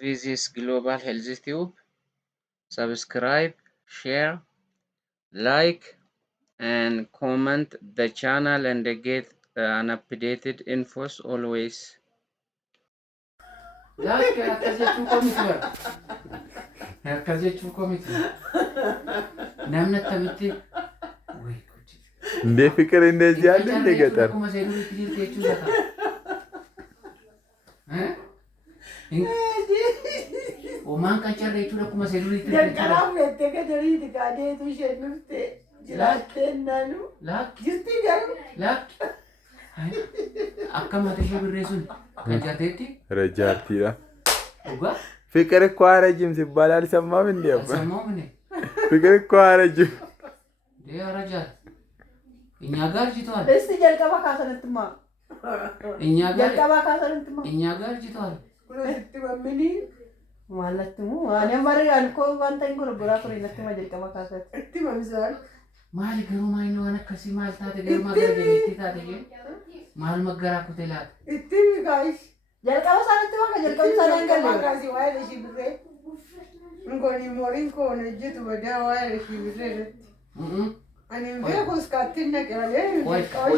This is Global Health Tube. Subscribe, share, like, and comment the channel and get an updated infos always. Like akkasitti komiti akkasitti komiti namni akkamitti እንደ ፍቅር እንደዚህ ያለ እንደ ገጠር kuma sai duri kijir ke chuza ka o man kan charre chuda kuma sai duri kijir ke Jalqabaaf jettee gadariiti kaadeetu isheen dhufte jiraattee naanu lak jirti garuu lak akka mata ishee birree sun kan jaateetti ረጃርቲዳ dhugaa ፍቅር እኮ አረጅም ሲባል አልሰማም እንዴ አባ ሰማው ምን ፍቅር እኮ አረጅም ያረጃል እኛ ጋር ጅቷል እስቲ jalqaba kaasanittima እኛ ጋር jalqaba kaasanittima እኛ ጋር ጅቷል kunatti mammini mallattimu ani mari alko wanta ingoro bura kore nattima jalqaba kaasat itti mamsal maal garuu maayini waan akkasii maal taate garuu maal gargareetti taate jee maal maggaraa kutee laata itti guys jalqaba sanatti maka jalqaba sanan galle kaasi waa'ee ishii birree ngoni morin koon hojjetu badaa waa'ee ishii birree ani beeku iskaattiin naqe malee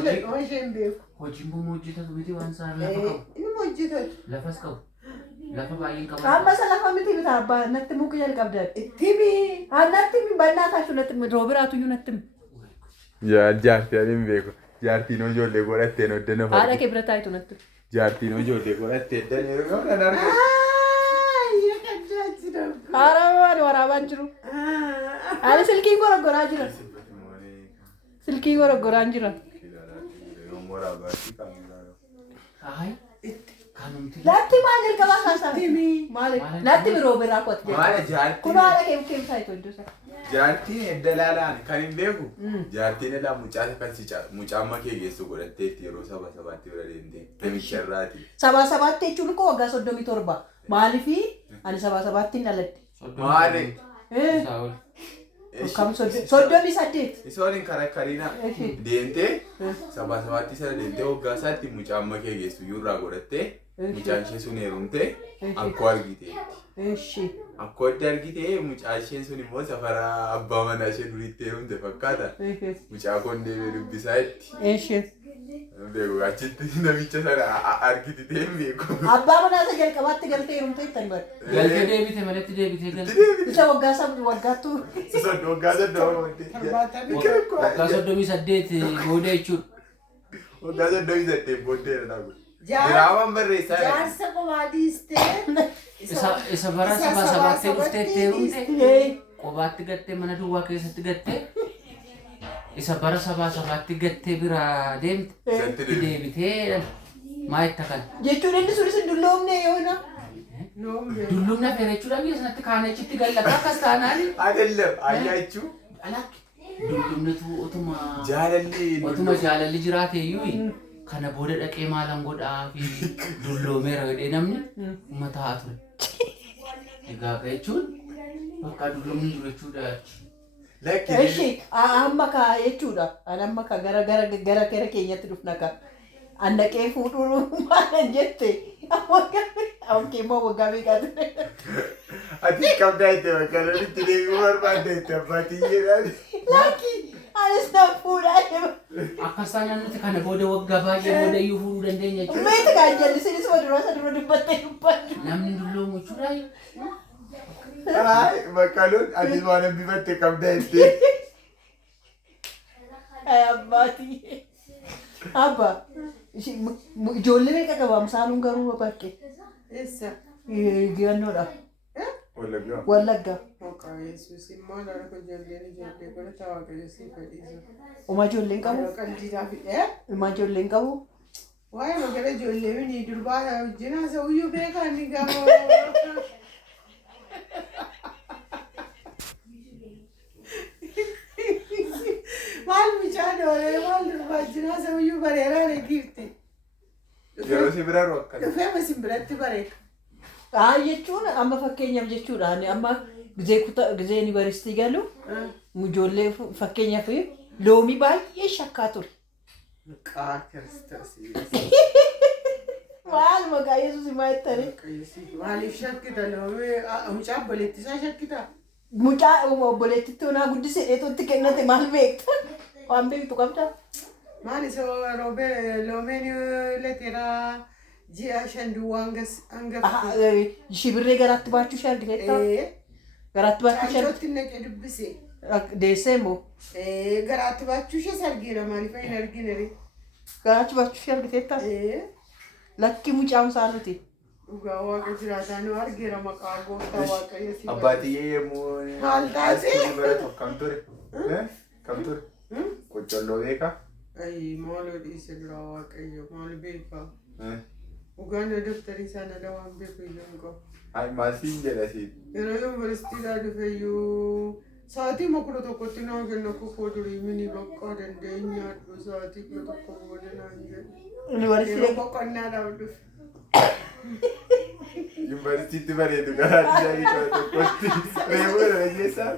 jalqaba isheen beeku hojiin buma hojjetatu miti waan isaa lafa qabu inni hojjetatu lafas qabu lafa baay'een qabu amma salafa miti bita abba natti muku jalqabdaa ittimi natti mi bannaa taashu natti mi roobiraatu yu natti jaartii anin beeku jaartiin ijoollee godhattee noddana haadha kee bira taayitu natti jaartiin ijoollee godhattee danee kan arge Haramaan waraabaan jiru. Ani silkii goroggoraa jira. Silkii goroggoraa jira. Ay, kanumti Latti maal jalqabaa kaasaa? Maali? Latti biroo biraa qotti jedha. maala jaartiin Kun haala kee taayitu iddoo isaa. jaartiin edda laalaan kan hin beeku jaartiin edda mucaa kan mucaamma kee geessu godhatteetti yeroo saba sabaatti bira deemtee namicha irraati. Sabaa sabaatti jechuun koo waggaa 37. Maaliifi ani sabaa sabaatti hin dhaladhe. Maali? saawul Kam 38. Isa waliin karakkariina deemtee sabaa sabaatti sana deemtee waggaa isaatti mucaamma kee geessu yuurraa godhattee mucaan ishee sun heerumtee akkoo argiteetti. Eeshi. Akkoo adda argitee mucaa isheen sun immoo safara abbaa manaa ishee duriitti heerumte fakkaata. Mucaa koon deemee dubbisaa itti. Eeshi. Beeku achitti namicha sana argititee hin beeku. Abbaa manaa isa jalqabaatti galtee heerumtee ittiin bari. galtee deebite malatti deebitee galte Isa waggaattu. Waggaa soddoma waggaa 38 booda jechuudha waggaa 38 booddee dha kun. Diraamaan barreessaa jira. Jaarsa qomaa dhiistee. isa bara sabaa sabaatti dhufteetti heerumte qobaatti gattee mana duwwaa keessatti gattee isa bara sabaa sabaatti gattee bira deemte deebitee maa itti kan Jechuun inni sunis hindulloomnee yoona. dullumna feere jechuudha biyya sanatti kaanachitti gallata akkas taanaani Adellam ayyaachuu alakki dullumnatu otuma jaalalli jaalalli jiraate iyyuu kana booda dhaqee maalan godhaa fi dulloomeera jedhee namni uummata haa ture. Egaa jechuun bakka dullumni jiru jechuudha. Eshi amma ka jechuudha. Ani amma ka gara keenyatti dhufna ka. Annaqee fuudhuu maal jette? Awwankee immoo waggaa meeqaa ture? ati qabdaa itti bakka lolitti deebi'uu barbaadde itti abbaatiin jedhaan. Laakki anis na fuudhaa jira. Akkas taanaan nuti kana booda waggaa baay'ee booda iyyuu fuudhuu dandeenya jechuudha. Meeti kan jallisiinis waduraa dura dubbattee dubbannu. Namni dulloomu jechuudha. Bakka lol ati waan hambifatte qabdaa itti. Abbaatii. Abba. Ijoollee meeqa qaba Amsaaluun garuu bakkee. Eessa? Girannoodha. Wallaggaa. Wallaggaa. Maqaa Yesuusiin maal akka ijoollee godhata waaqayyo siif fedhiisa. Uma ijoolleen qabu. Qaljiidhaa fidhee Uma ijoolleen qabu. waa'ee magala ijoollee minii durbaa wajjin haasa'uyyuu beekaa inni gaafa. Maal mucaa doolee maal durbaa wajjin haasa'uyyuu bareeraa reegifte. Yeroo si bira rokkan. Dhufee masin biratti bareeda. Jechuun amma fakkeenyaaf jechuudha. Amma gizee yuunivarsiitii galu ijoollee fakkeenyaaf loomii baay'ee shakkaa ture. Maqaa Kiristoos. Maal maqaa Yesuus himaa jettanii? Maaliif shakkita loomee mucaa obboleettii isaa shakkita? Mucaa obboleettitti onaa guddisee dheetuutti kennate maal beekta? Waan beektu qabda? Maali soo loomeen leteraa ji'a 5 duwwaa hanga shibirree garaatti baachuu ishee argiteetta? Garaatti baachuu ishee Caanchootti naqee dubbise. deessee immoo Garaatti baachuu ishee argina maaliif hin argine? garaatti baachuu ishee argiteetta? Lakki mucaa Amsaaluuti. Dhugaa waaqa jiraataa nu argeera maqaa gooftaa waaqayyo si Abbaatii yemmuu Maal taate? asii bara tokko kam ture? Kam ture? Qoccalloo beekaa? Ay maaloo dhiise dura waaqayyo maal beekaa? Dhugaan doktarii sana waan beeku iyyuu hin qabu. Ay maasiin jedhasiin. Yeroo yuunivarsiitiidhaa dhufeyyuu sa'aatii 11:00tti naa kenna kokoo durii mini bakka dandeenyaadhu sa'aatii 11 booda naan jedhu. Yeroo boqonnaadhaaf dhufe. Yuunivarsiitii bareedu garaatti jaanii tokkotti reebuu dha keessaa.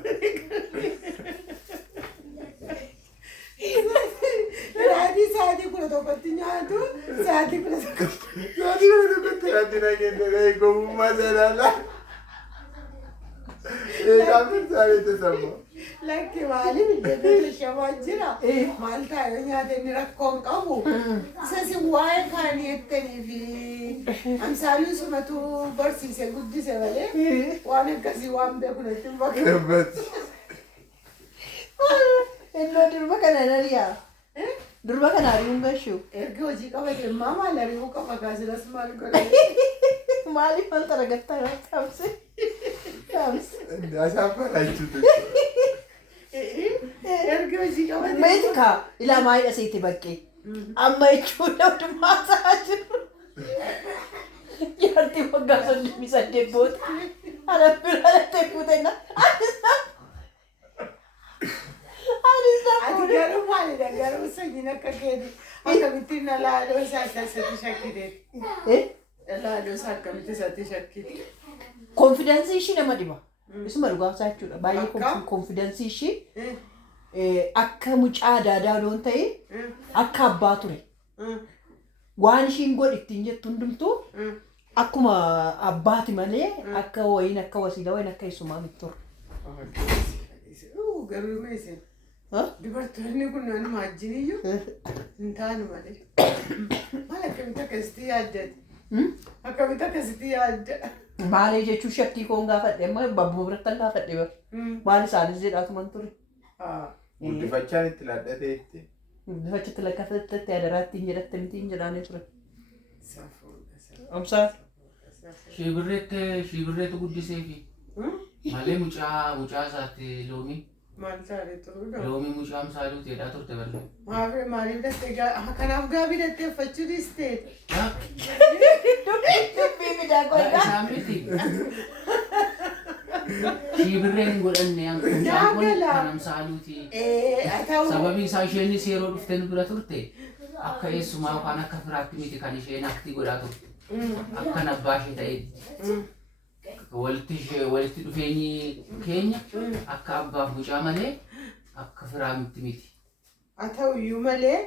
Sa'aatii 11:00tti nyaatu sa'aatii 11:00. Sa'aatii 11:00tti nyaatti na kenna eegummaa sanaalaa. Eegaafin sa'aatii sammoo. Lakki maaliif iddoo shamaa jira? Maal taa'ee nyaata inni rakkoon qabu? Isas waa'ee kaanii jettanii fi Amsaaluu sumatu barsiise guddise malee waan akkasii waan beeku natti hin fakkaatu. Innoo durba kana nariyaa. Durba kana ari'uun gashuu. Erga hojii qabate maal ari'uu qaba gaasiras maal godhe? Maaliif wanta ragattaa qabse? Asaan farachuutu. Erga hojii qabate. Meetika ilaa maayidha seete baqqee. Amma jechuudha hundumaa isaa jiru. Jaartii waggaa 38 booda. Ana bira lattee fuutenna. Ati garuu maalidha garuu sanyiin akka keeti akkamitti na laaloo isaa keessatti shakkiteetti. Laaloo isaa akkamitti isatti shakkite. Konfidensii ishii nama dhiba. Isuma dhugaafsaa jechuudha. Baay'ee konfidensii ishii akka mucaa adaadaa doon ta'e akka abbaa ture. Waan ishiin godhittiin jettu hundumtuu akkuma abbaati malee akka wayiin akka wasiila wayiin akka isumaa miti ture. Garuu meeshaan. Dubartoonni kun naannoo wajjiniyyuu hin taanu malee. Maal akkamitti akkasitti yaaddate? Akkamitti akkasitti yaadda? Maalee jechuun shakkii koon gaafadhe amma babbuma birattan gaafadhe bara. Maal isaanis jedhaatuman ture. Guddifachaan itti laadhatee itti. Guddifachitti lakkaafatti adaraatti hin jedhatte miti hin jedhaanii ture. Amsaa. Shibirreetu guddisee fi malee mucaa isaatti loomii. Maal taa'ee turudha? Loomii mucaa Amsaaluu ta'edhaa turte barre. Maaliif dhattee kanaaf gaabii dhattee uffachuu dhiisteeti? Dubbii miidhaa qoodhaa. Isaan miti. Shibirreen hin godhanne mucaan kun kan Amsaaluuti. Sababii isaa isheenis yeroo dhufte nu bira turte akka eessumaa yookaan akka firaatti miti kan isheen aktii godhaa turte. Akkan abbaa ishee ta'etti. Walitti dhufeenyi keenya akka abbaaf mucaa malee akka firaa miti. Haa ta'uyyuu malee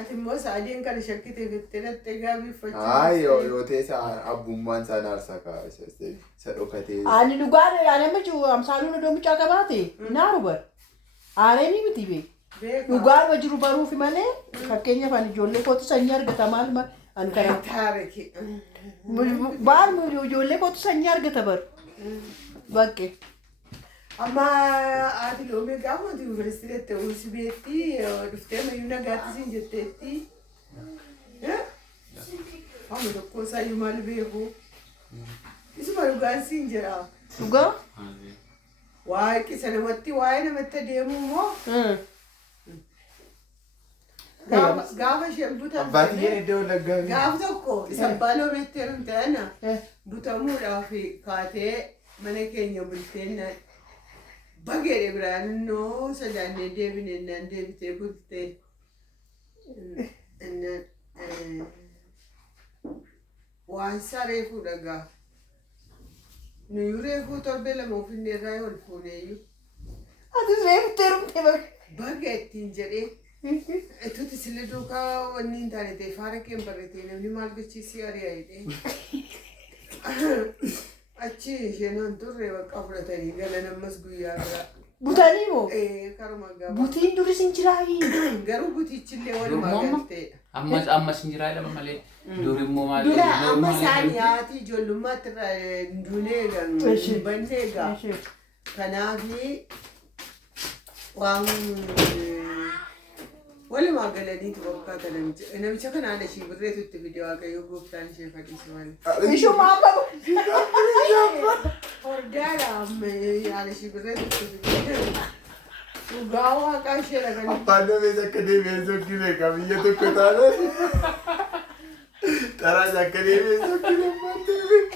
ati immoo sa'adiin kan shakkiteef itti dhattee gaabii uffachuu. Yoo teessa abbummaan isaa naarsaa kaa'e isa dhokatee. Ani dhugaan amma jiru Amsaaluun iddoo mucaa qabaate naaru bara. Aareenii miti beeku. Dhugaan jiru baruufi malee fakkeenyaaf ani ijoollee kootu sanyii argata maal ani kana. Taariki. Baal ijoollee kootu sanyii argata baru. Baqqee. Amma ati loomee gaafa ati yuunivarsiitii dhattee uwwisi beektii dhuftee mayyuu nagaatti siin jetteetti. Amma tokko isaayyuu maal beeku? Isuma dhugaan siin jira. Dhugaa? Waaqisa namatti waa'ee namatti adeemu moo? Gaafa isheen butamte. Abbaatiin iddoo laggaa. Gaafa tokko isa abbaa loomeetti heerumte ana butamuudhaaf kaatee mana keenya bulteen bageedhe biraannoo sodaannee deebine naan deebitee bultee. Waan isaa reefuu dhagaa. Nuyi reefuu torbee lama ofiinne irraa ol fuuneeyyuu. Ati reeftee rumte baga ittiin jedhee Tutti sille duukaa wanni hin taane ta'e faara kee hin barreete namni maal gochiisii ari'aa'edhe. Achi isheen waan turre bakka fudhatanii galan ammas guyyaa bira. Butanii moo? Karuma gaba. Butiin duris hin jiraayi. Garuu butichillee walumaa galteedha. Ammas hin jiraa dhabama malee. Duri immoo maal? Dura amma saaniyaati ijoollummaatti irraa duunee hin bannee egaa. Kanaafi waan walumaa galaniitu fakkaata namicha kana haala ishii birreetu itti fide waaqayyo gooftaan ishee fadhiise malee. Ishuma amma hordaadha haala ishii birreetu itti fide. Dhugaa waaqaa ishee dhaganii. Abbaan namees akka deebi'ee sokkine biyya tokko taane. Taraas akka deebi'ee sokkine abbaan deebi'ee.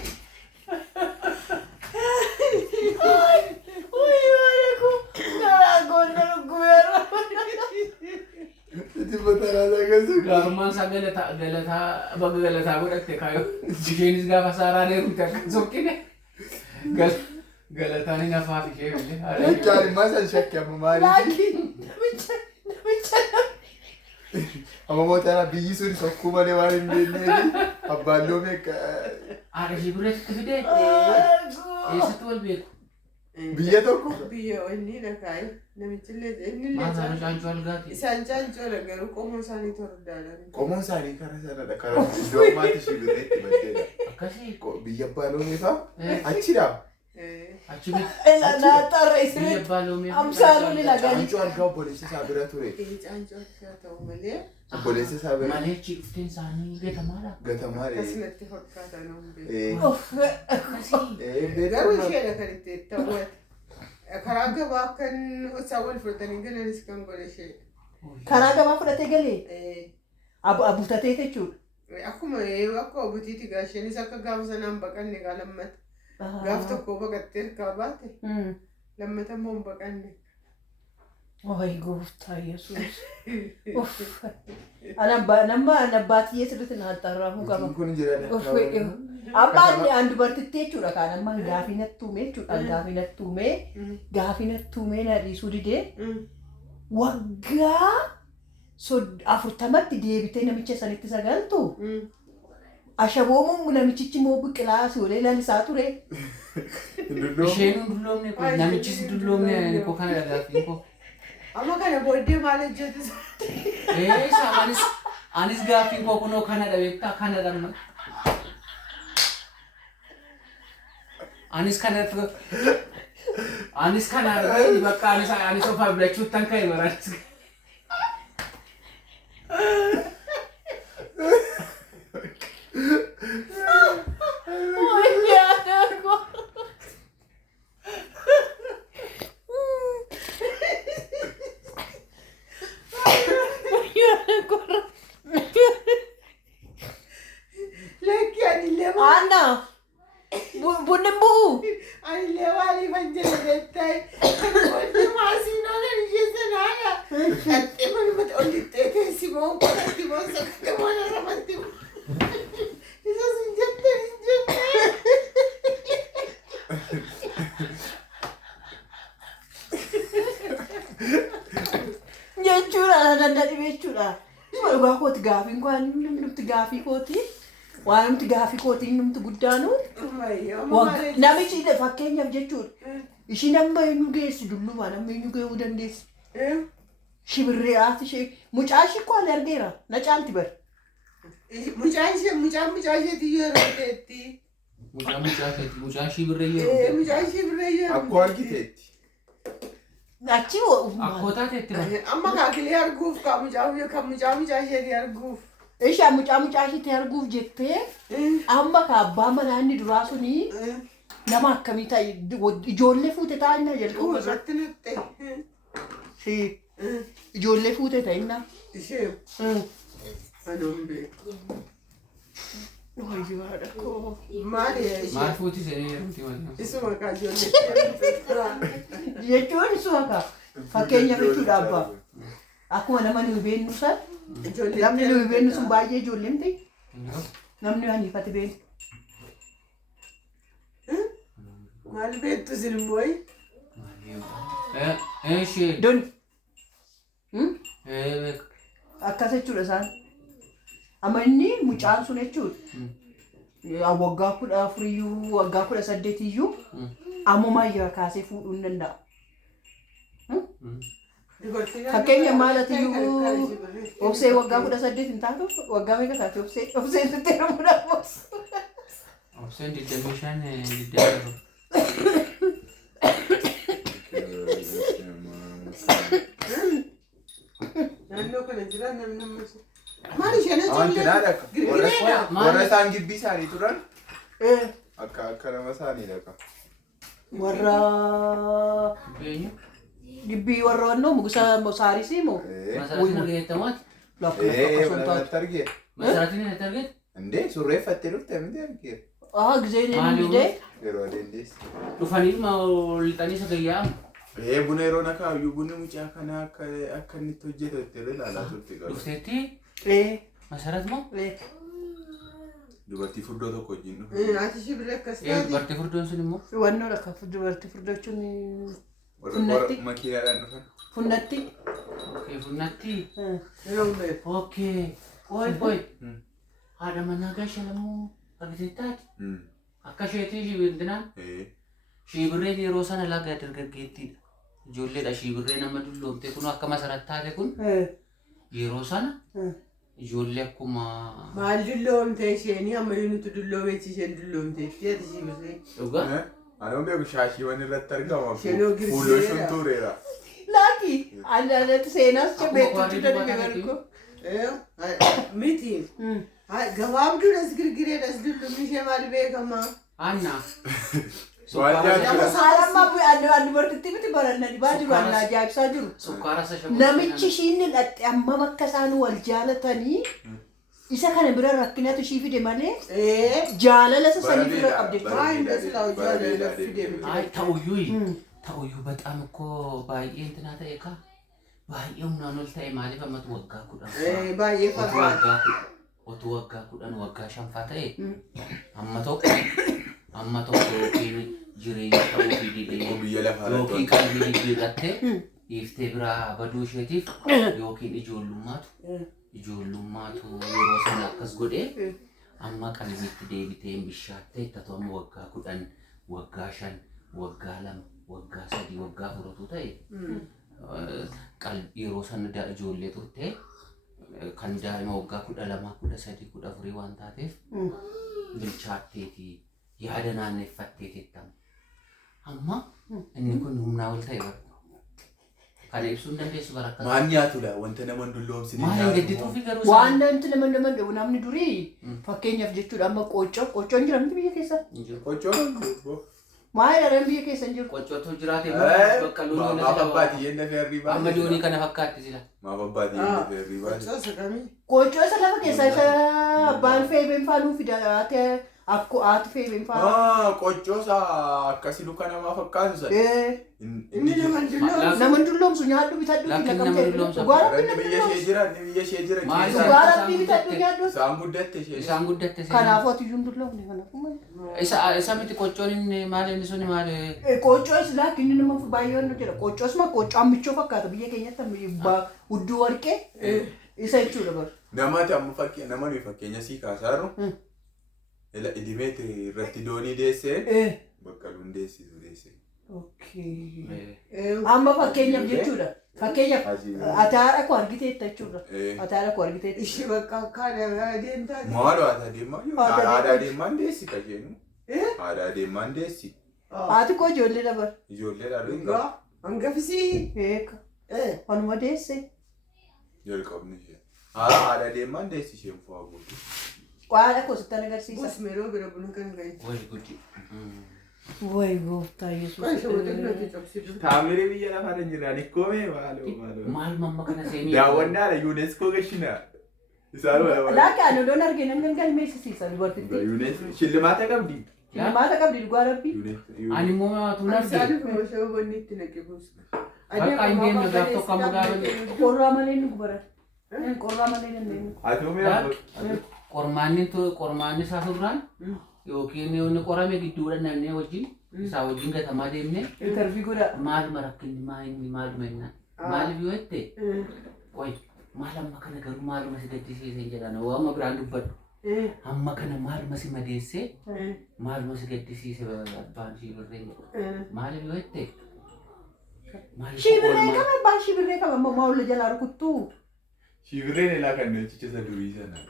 Gaarummaan isaa galataa godhatte kaayoo isheenis gaafa saaraa deemte akka sokkine galataan hin hafaaf ishee malee. Jechaan immoo san shakkii amma maaliif? Amma mootaan biyyi sun sokkuu malee waan hin beekneef abbaan loomee Haadha ishee birreetti fidee eessatti wal beeku? biyya tokko. Biyya inni dhagaayu namichillee inni illee Maasaa caancoo algaati. isaan caancoo garuu qomoo isaanii tordaadha. Qomoon isaanii karaa sanadha. Karaa iddoo ammaatti ishee birreetti baddeedha. Akkasii. Biyya abbaa loomee fa'a achidha. Achi miti. Naattarra Biyya isirri abbaa loomee. Amsaalu ni laganii. Caancoo argaa obboleessa isaa bira ture. Caancoo akka ta'u malee Obboleessa isaa bira Malee dhufteen isaanii beekamaadha. gatamaa akkasumatti fakkaata nama beeku. Akkasii. Garuu isheedha kan itti ta'uuti. Karaa gabaa kan isaan wal fudhatanii galanis kan godhe ishee. Karaa gabaa fudhatee galee abuutatee jechuudha. Akkuma akka butiiti gaasheenis akka gaafa sanaan baqanne gaa lammata. Gaaf tokko baqattee hirkaa baate lammata immoo hin baqanne. Oy gooftaa Yesuus. Nama baatiyyee sirriitti naattarraafuu qaba. kun jira. Abbaan aan dubartitti jechuudha kan amma gaafii nattuumee jechuudha gaafii nattuumee na dhiisuu didee waggaa 40tti deebitee namicha sanitti sagaltu ashaboomuun namichichi immoo biqilaa soolee lalisaa ture. Isheen hundulloomne kun namichis hundulloomne koo kana dhagaafii koo. Amma kana booddee maal hojjetus? Anis gaaffii koo kunoo kana dhabeettaa kana dhamma. Anis kana argee bakka anis of abdachuuttan ka'e baranis. Lekki anillee Anna bunni bu'u. anillee maaliif an jedhe beektaa? Kana booddee maasiinoo kan ishee sanaadha. Dhattee manumatti ol lixxee teessi moo qoratti moo sakkate moo narramatti moo. Isas hin jettee hin jettee. Jechuudha dandadhi jechuudha. Dhugaa kooti gaafiin koo namni gaafii kooti. Waan namti gaafii kooti namti guddaanu. Namichi fakkeenyaaf jechuudha. Ishii nama eenyu geessi dulluma nama eenyu geessuu dandeessi. Shibirree haati ishee mucaa ishee koo ani argeera na caalti bar. Mucaan isheetii yoo argiteetti. Mucaa shibirree yoo. Mucaan ishee birree yoo Akkoo argiteetti. Achi Akkootaa teetti bara. amma kaakilee arguuf kan mucaa isheetii arguuf. Ishaa mucaa isheetti arguuf jettee amma ka abbaa manaa inni duraa suni nama akkamii ta'e ijoollee fuute taa'inna jalqaba irratti natte. ijoollee fuute ta'inna. Ishee aduun beeku. Wayyoo haadha koo. Maali Maal fuuti seenee jedhamti malee. isuma kan ijoollee. Jechuun suuka fakkeenyaaf jechuudha abbaa. Akkuma nama nuyi beennu san namni nuyi beennu sun baay'ee ijoolleen ta'e namni haniifate beennu. Maal beektu sin immoo? Ishee. Don Akkas jechuudha isaan. Amma inni mucaan sun jechuudha. Waggaa 14 iyyuu waggaa 18 iyyuu ammumaa irraa kaasee fuudhuu hin danda'a. Fakkeenya maalati iyyuu obsee waggaa 18 hin taatu waggaa meeqa taate obsee itti ramudhaaf. Obseen 25 Naannoo kana jira namni maal isheen warra isaan gibbii isaanii turan akka nama isaanii dhaqa. Warra gibbii warra wannoo mugusa saarisii moo? Masaratiin argeettamaati. Manatti argee. Masaratiin hin argeet? Indee surreeffattee dhufte miti argee. Gizeen inni midee? Yeroo adeemdees. Dhufanii lixanii isa gayyaa. Buna yeroo nakaayyuu bunni mucaa kana akka inni itti hojjetu itti ilaalaa turte qabu. Dhufteetti? Masarat moo? Dubartii furdoo tokko wajjin dhufe. ati shibira akkas taate. Dubartii furdoon sun immoo? Wannoo lakka dubartii furdoo jechuun Funnatti. Makiinaadhaan dhufan. funnatti. Funnatti? Yeroo Oi. Haadha manaa gaasha lamuu argiteettaati? Akka isheetii shibintinaan? Shibirreen yeroo sana laga dargaggeettiidha. Ijoolleedha shibirree nama dulloomte kun akka masarat taate kun yeroo sana ijoollee akkuma maal dulloomte isheenii amma nuti dulloomeechi isheen dulloomteetti ati shibirree. dhugaa? Anoo beeku shaashiiwwan irratti argama. Shenoo Fuuloo isheen tuureera. Laaki alaalatti seenaas jabeetti dadhabe garko. Miti. Gabaabduudhas girgireedhas dullumni ishee maal beekamaa? Anna. Saalammaa dubartitti miti barannani baadiru annaa ajaa'ibsaa jiru. Sukkaara isa shabu. Namichi ishiin hidhatte amma bakka isaan wal jaalatanii isa kana bira rakkinatu ishii fide malee jaalala isa sanii bira qabde. ta'uyyuu በጣም እኮ ባዬ እንትና ተኤካ ባዬ ምናምን ወልታይ ማለፍ አመት ወጋ ኩዳ ባዬ ፈርዋጋ ወቱ ወጋ ኩዳን ወጋ ሻንፋ ተኤ አመቶ ኪኒ ጅሬኝ ተው ፊዲ ዮኪ ቀልቢ ቢገቴ ይፍቴ ብራ በዱሽቲፍ ዮኪን ijoollumaatu yeroo sana akkas godhe amma qalbiitti deebitee bishaatee tatoom waggaa 10 waggaa 5 waggaa 2 waggaa 3 waggaa 4 ta'e yeroo sana ijoollee turte kan daa'ima waggaa 12 13 14 waan taateef bilchaatteeti yaada naanneeffatteetti amma inni kun humnaa ol ta'e bara Kan ibsuun dandeessu barakkaa. Maan nyaatudha wanta nama dulloomsine nyaatu. Maal gaddituu fi garuu waan namti nama namni durii fakkeenyaaf jechuudha amma qocoon jira miti biyya keessa. Qocoon maal jedhan biyya keessa hin jiru. Qocootu jiraate bakka loonii na babbaati yenna feerri baate. Amma doonii kana fakkaatti sila. Ma babbaati yenna feerri baate. Qocoo isa lafa keessa isa abbaan fe'een faanuu fidaate akku aati fe'een faanuu. Qocoosa akkasii luka namaa fakkaatu sana. Inni nama dulloomsu nyaadhu bitadhu biyya ishee jira. Dhugaarabbii bitadhu nyaadhu. Isaan guddatte ishee. Kanaafuu ati iyyuu dulloomne kanaafuu. Isa miti qocoon inni maal inni suni maal? Qocoo is laakki inni nama baay'ee nu jira. Qocoos ma qocoo ammichoo fakkaata biyya keenyatti hudduu warqee isa jechuudha bara. Namatti amma namni fakkeenya sii kaasaaru. Dimeeti irratti doonii deessee bakka luun deessisu deessee. Amma fakkeenyaaf jechuudha. Fakkeenyaaf ataara koo argiteetta jechuudha. Ataara koo argiteetta. Ishee bakka akkaan adeemtaa. Maaloo aadaa deemaa jiru? Aadaa deemaan deessi qajeenu. Aadaa deemaan deessi. Haati koo ijoollee dabar. Ijoollee dhaluun ga'a. Hangafisii. Beeka. Wanuma deesse. Jalqabni ishee. Aadaa deemaan deessi isheen fu'aa guutuu. Qaala koo sittan agarsiisa. Busmeeroo bira buna kan gahe. Wali guddi. Way gooftaa Yesuus. Taamirii biyya lafaa hin jiraan ikkoomee maaloo. Maal mamma kana seenii? Daawwannaadha UNESCO gashinaa. Isaan wala wala. Laakki ani odoon arginu nan galmeessisiisa dubartitti. UNESCO shillimaata qabdi. Shillimaata qabdi dhugaa rabbi. Ani immoo tuun argee. Amsalu kuma shabanni itti naqe buuska. Akka hin deemne gaaf tokko amma gaafa. Qorraa malee nu gubara. Qorraa malee dandeenyu. Atoomee qormaanni isaa turraan yookiin inni qorame gidduudhaan namni wajjin isaa wajjin gatamaa deemne intervii godha. Maaluma rakkinni maal inni maaluma innaan maaliif yoo jette Qoy maal amma kana garuu maaluma si gaddisiisee jedhan waama biraan dubbadhu. Amma kana maaluma si madeessee maaluma si gaddisiise abbaan shiibirree jedhu. Maaliif yoo jette? Shiibirree kam abbaan shiibirree kam amma maawulla jalaa rukuttuu? Shiibirreen ilaa kan namichicha durii sana.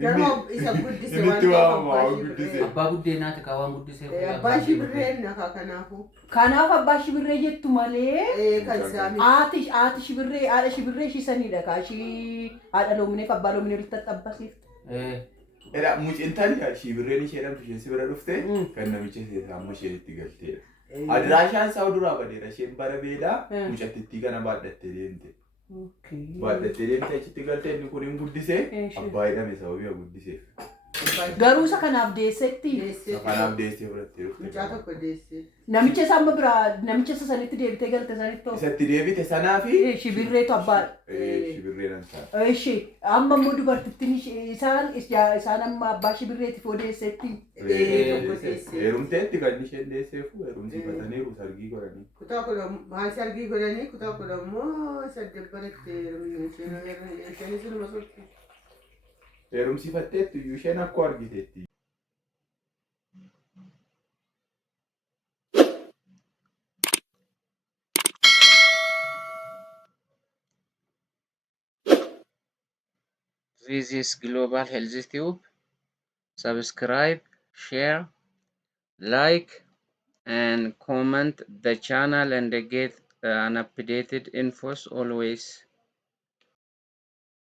Garuu isa guddise waan Inni ta'eef waa abbaa guddise. shiibirree. Abbaa buddeenaati ka waan guddisee. Abbaa shiibirreen nakaa kanaafuu. Kanaaf abbaa shiibirree jettu malee Kan isaanii. haati shiibirree haadha shiibirree shiisanidha kaashii haadha loomineef abbaa loominee walitti xaxxabbasiif. Era mucintaan shiibirreen ishee dhamtu isheen si bira dhufte kan namicha amma isheen itti galteedha. Adiraashaan isaa duraa badeera isheen bara beedaa mucatittii kana baadhattee deemte. Baadhattee deemte achitti galte inni kun hin guddisee abbaa hidhame sababii guddiseef. Garuu isa kanaaf deessetti. Kanaaf deessee fudhattee dhufte. Mucaa tokko deessee. Namicha isa amma biraa namicha isa sanitti deebitee galte sanitti. Isatti deebite sanaa fi Shiibirreetu abbaadha. shiibirreen ansaa. Ishee amma immoo dubartittiin isaan amma abbaa shiibirreetiif odeessetti. Tokko deessee. Heerumteetti kan isheen deesseefu heerumsifataniiru sargii godhanii. Kutaa kudha maal sargii godhanii kutaa kudha immoo saddeet baratti isheen sinuma sotti. Heerumsifatteetti iyyuu isheen akkoo argiteetti. This is Global Health Tube. Subscribe, share, like, and comment the channel and get an updated infos always.